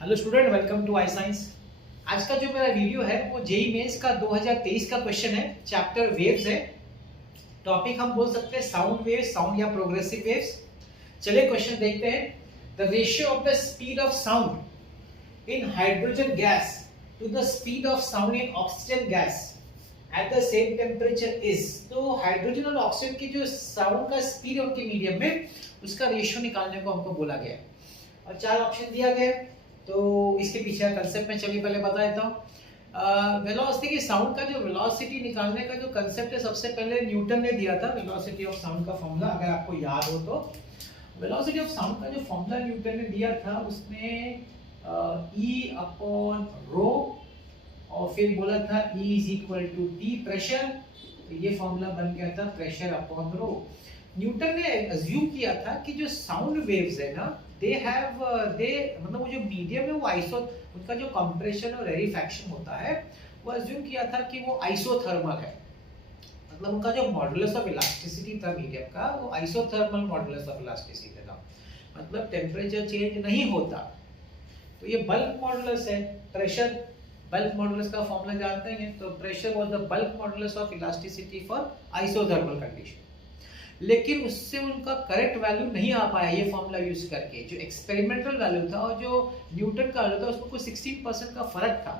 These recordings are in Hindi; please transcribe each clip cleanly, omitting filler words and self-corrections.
Hello student, welcome to I science. आज का जो मेरा वीडियो है वो जेईई मेंस का 2023 का क्वेश्चन है। चैप्टर वेव्स है। टॉपिक हम बोल सकते हैं साउंड वेव्स, साउंड या प्रोग्रेसिव वेव्स। चलिए क्वेश्चन देखते हैं। The ratio of the speed of sound in hydrogen gas to the speed of sound in oxygen gas at the same temperature is. तो हाइड्रोजन और ऑक्सीजन की जो साउंड का स्पीड है उनके मीडियम में, उसका रेशियो निकालने को हमको बोला गया है और चार ऑप्शन दिया गया है। तो इसके पीछे का कंसेप्ट में चलिए पहले बता देता हूँ। वेलोसिटी की साउंड का जो वेलोसिटी निकालने का जो कंसेप्ट है, सबसे पहले न्यूटन ने दिया था। वेलोसिटी ऑफ साउंड का फॉर्मूला अगर आपको याद हो तो, वेलोसिटी ऑफ साउंड का जो फॉर्मूला न्यूटन ने दिया था उसमें E अपॉन रो और फिर बोला था E is equal to T pressure. तो ये फॉर्मूला बन गया था प्रेशर अपॉन रो। न्यूटन ने अज्यूम किया था कि जो साउंड वेव्स है ना, दे मतलब वो जो मीडियम है वो आइसो, उनका जो कंप्रेशन और रेरिफैक्शन होता है वो अज्यूम किया था कि वो आइसोथर्मल है। मतलब उनका जो मॉडुलस ऑफ इलास्टिसिटी था मीडियम का, वो आइसोथर्मल मॉडुलस ऑफ इलास्टिसिटी था। मतलब टेम्परेचर चेंज नहीं होता। तो ये बल्क मॉडुलस है। प्रेशर बल्क मॉडुलस का फॉर्मूला जानते हैं। तो pressure was the bulk modulus of elasticity for isothermal condition. लेकिन उससे उनका करेक्ट वैल्यू नहीं आ पाया ये फॉर्मूला यूज करके। जो एक्सपेरिमेंटल वैल्यू था और जो न्यूटन का वैल्यू था उसमें कुछ 16% का फर्क था।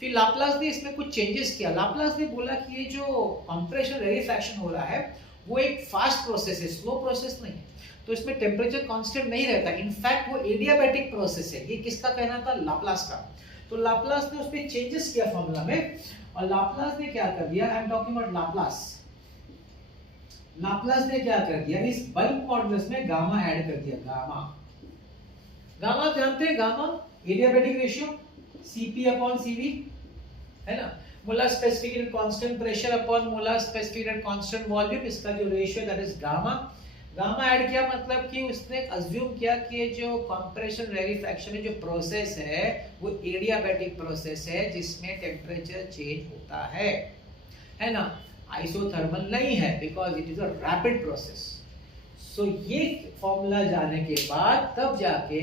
फिर लाप्लास ने इसमें कुछ चेंजेस किया। लाप्लास ने बोला कि ये जो कंप्रेशन रेरिफैक्शन हो रहा है वो एक फास्ट प्रोसेस है, स्लो प्रोसेस नहीं है। तो इसमें टेम्परेचर कांस्टेंट नहीं रहता। इनफैक्ट वो एडियाबैटिक प्रोसेस है। ये किसका कहना था? लाप्लास का। तो लाप्लास ने उसमें चेंजेस किया फॉर्मूला में। और लाप्लास ने क्या कर दिया, I am talking about Laplace. Laplace ने क्या कर दिया, इस बल्क मॉडुलस में गामा ऐड कर दिया। गामा, गामा जानते हैं, gamma adiabatic ratio Cp upon Cv है ना। Molar specific constant pressure upon molar specific constant volume, इसका जो ratio that is gamma. Gamma add किया मतलब कि उसने अज्यूम किया कि जो कंप्रेशन रेरिफैक्शन जो प्रोसेस है वो एडियाबैटिक प्रोसेस है जिसमें टेम्परेचर चेंज होता है ना। आइसोथर्मल नहीं है because it is a rapid process. So ये फॉर्मूला जाने के बाद तब जाके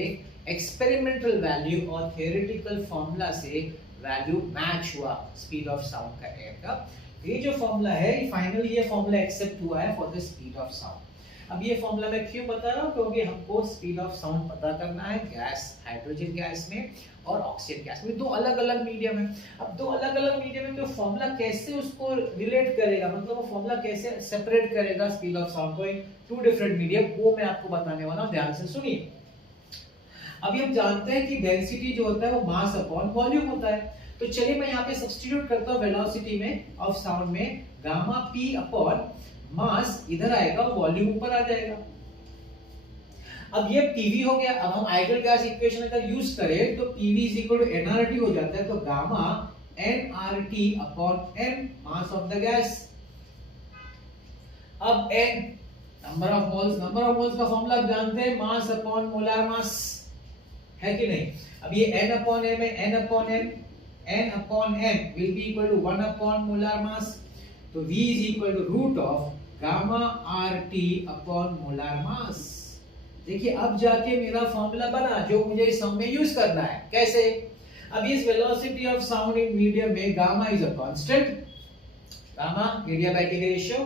एक्सपेरिमेंटल वैल्यू और थ्योरेटिकल फॉर्मूला से वैल्यू मैच हुआ स्पीड ऑफ साउंड का, एयर का। ये जो फॉर्मूला है फाइनली ये फॉर्मूला एक्सेप्ट हुआ है for the speed of sound. अब ये फॉर्मूला मैं क्यों बता रहा हूँ, क्योंकि हमको स्पीड ऑफ साउंड पता करना है गैस, हाइड्रोजन गैस में और ऑक्सीजन गैस में। दो अलग अलग मीडियम है। अब दो अलग अलग मीडियम में तो फॉर्मूला कैसे उसको रिलेट करेगा, मतलब वो फॉर्मूला कैसे सेपरेट करेगा स्पीड ऑफ साउंड को इन टू डिफरेंट मीडियम, वो मैं आपको बताने वाला हूँ। ध्यान से सुनिए। अभी हम जानते हैं कि डेंसिटी जो होता है वो मास अपॉन वॉल्यूम होता है। तो चलिए मैं यहाँ पे सब्स्टिट्यूट करता हूँ वेलोसिटी में ऑफ साउंड में गामा p अपॉन मास, इधर आएगा वॉल्यूम ऊपर आ जाएगा। अब ये PV हो गया। अब हम आइडियल गैस इक्वेशन अगर यूज करें तो PV is equal to nRT हो जाता है। तो gamma nRT upon m, mass of the gas. अब n number of moles, number of moles का फॉर्मूला आप जानते हैं, मास अपॉन मोलर मास, है कि नहीं। अब ये n अपॉन m है, n upon m, n upon m will be equal to 1 upon molar mass. तो V is equal to root of gamma RT upon molar mass. देखिए अब जाके मेरा फॉर्मूला बना जो मुझे इस सम में यूज करना है। कैसे? अब इस velocity of sound in medium में gamma is a constant, gamma adiabatic ratio,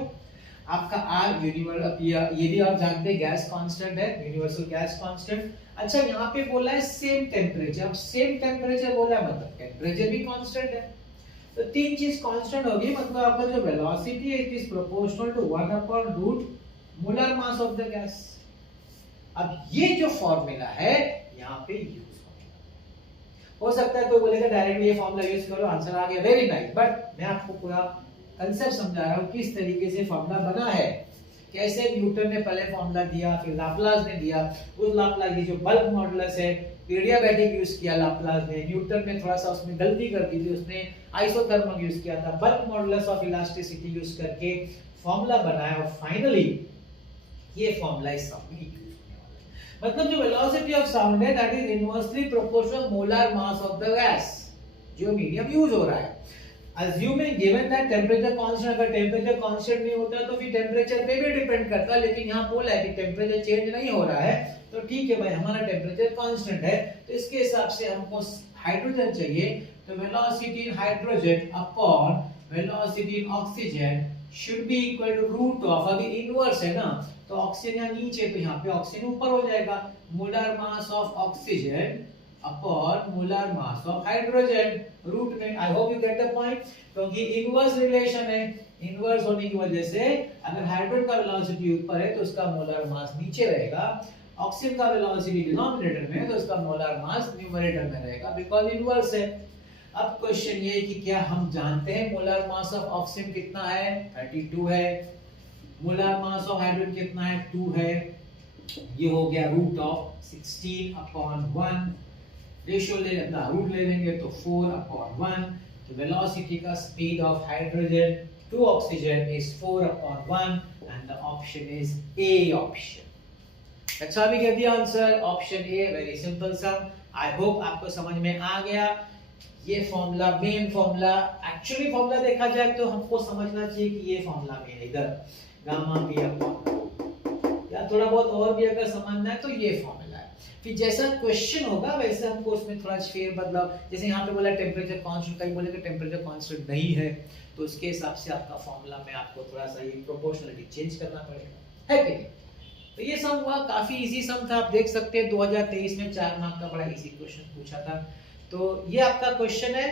आपका R यूनिवर्सल, ये भी आप जानते हैं गैस कांस्टेंट है, यूनिवर्सल गैस कांस्टेंट। अच्छा यहाँ पे बोला है सेम टेम्परेचर। अब सेम टेम्परेचर बोला है मतलब टेम्परेचर भी कांस्टेंट है। तो तीन चीज कांस्टेंट होगी, मतलब आपका जो वेलोसिटी है it is proportional to 1 upon root molar mass of the gas. अब ये जो फॉर्मूला है यहाँ पे यूज हो सकता है कोई बोलेगा डायरेक्टली ये फॉर्मूला यूज करो, आंसर आ गया, वेरी नाइस। बट मैं आपको पूरा कंसेप्ट समझा रहा हूँ किस तरीके से फॉर्मूला बना है, कैसे न्यूटन ने पहले फॉर्मूला दिया, फिर लाप्लास ने दिया। उस लाप्लास की जो बल्क मॉडुलस है एडियाबैटिक यूज किया लाप्लास ने, न्यूटन ने थोड़ा सा उसमें गलती कर दी थी, उसने आइसोथर्मल यूज किया था। Bulk modulus of elasticity use करके फॉर्मूला बनाया और फाइनली ये फॉर्मूला इस सम में यूज होने वाला है। मतलब जो वेलोसिटी ऑफ साउंड है that is inversely proportional molar mass of the gas, जो मीडियम यूज हो रहा है। Assuming given that temperature constant, अगर टेम्परेचर कांस्टेंट नहीं होता तो फिर टेम्परेचर पे भी डिपेंड करता है, लेकिन यहाँ बोला है कि टेम्परेचर चेंज नहीं हो रहा है, तो ठीक है भाई हमारा टेम्परेचर कांस्टेंट है, तो इसके हिसाब से हमको हाइड्रोजन चाहिए, तो velocity in hydrogen upon velocity in oxygen should be equal to root of, अभी इनवर्स है ना, तो ऑक्सीजन यहाँ नीचे, तो यहाँ पे ऑक्सीजन ऊपर हो जाएगा, molar mass of oxygen upon molar mass of hydrogen, root में। I hope you get the point, क्योंकि इनवर्स रिलेशन है, इनवर्स होने की वजह से अगर हाइड्रोजन का वेलोसिटी ऊपर है तो उसका मोलर मास नीचे रहेगा, ऑक्सीजन का वेलोसिटी डिनोमिनेटर में है तो उसका मोलर मास न्यूमरेटर में रहेगा, बिकॉज़ इनवर्स है। अब क्वेश्चन ये है कि क्या हम जानते हैं मोलर मास ऑफ ऑक्सीजन कितना है, 32 है, मोलर मास ऑफ हाइड्रोजन कितना है, 2 है, ये हो गया रूट ऑफ 16 अपॉन 1, रेशियो ले लेना, रूट ले लेंगे तो 4 अपॉन 1, तो वेलोसिटी का speed of hydrogen to oxygen is 4 upon 1 and the option is A option. अच्छा भी get the answer option A, very simple sum। I hope आपको समझ में आ गया। ये formula main formula, actually formula देखा जाए तो हमको समझना चाहिए कि ये फॉर्मूला में है इधर गामा बी अपॉन, या थोड़ा बहुत और भी अगर समझना है तो ये फॉर्मूला है। फिर जैसा क्वेश्चन होगा वैसे हमको उसमें थोड़ा फेर बदलाव, जैसे यहाँ पे बोला टेम्परेचर कांस्टेंट, कहीं बोले कि टेम्परेचर कांस्टेंट नहीं है, तो उसके हिसाब से आपका फॉर्मूला में आपको थोड़ा सा ये प्रोपोर्शनलिटी चेंज करना पड़ेगा, है कि नहीं। तो ये सम हुआ, काफी इजी सम था, आप देख सकते हैं 2023 में 4 मार्क का बड़ा इजी क्वेश्चन पूछा था। तो ये आपका क्वेश्चन है।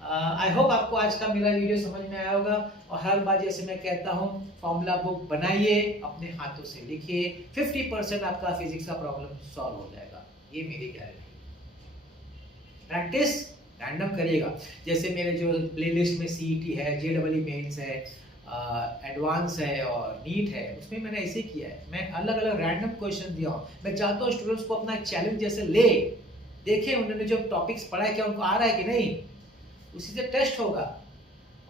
आई होप आपको आज का मेरा वीडियो समझ में आया होगा, और हर बार जैसे मैं कहता हूँ फॉर्मूला बुक बनाइए, अपने हाथों से लिखिए, 50% आपका फिजिक्स का प्रॉब्लम सॉल्व हो जाएगा, ये मेरी गारंटी। प्रैक्टिस रैंडम करिएगा, जैसे मेरे जो प्लेलिस्ट में सीईटी है, जेईई मेंस है, एडवांस है और नीट है, उसमें मैंने ऐसे किया है, मैं अलग अलग रैंडम क्वेश्चन दिया हूँ। मैं चाहता हूँ स्टूडेंट्स को अपना चैलेंज जैसे ले, देखें उन्होंने जो टॉपिक्स पढ़ा है क्या उनको आ रहा है कि नहीं, उसी से टेस्ट होगा।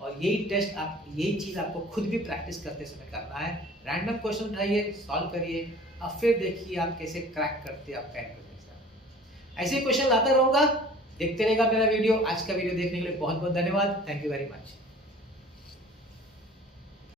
और यही टेस्ट आप, यही चीज आपको खुद भी प्रैक्टिस करते समय करना है। रैंडम क्वेश्चन उठाइए, सॉल्व करिए, अब फिर देखिए आप कैसे क्रैक करते हैं आपका एंट्रेंस। ऐसे क्वेश्चन लाता रहूंगा, देखते रहेगा मेरा वीडियो। आज का वीडियो देखने के लिए बहुत बहुत धन्यवाद, थैंक यू वेरी मच।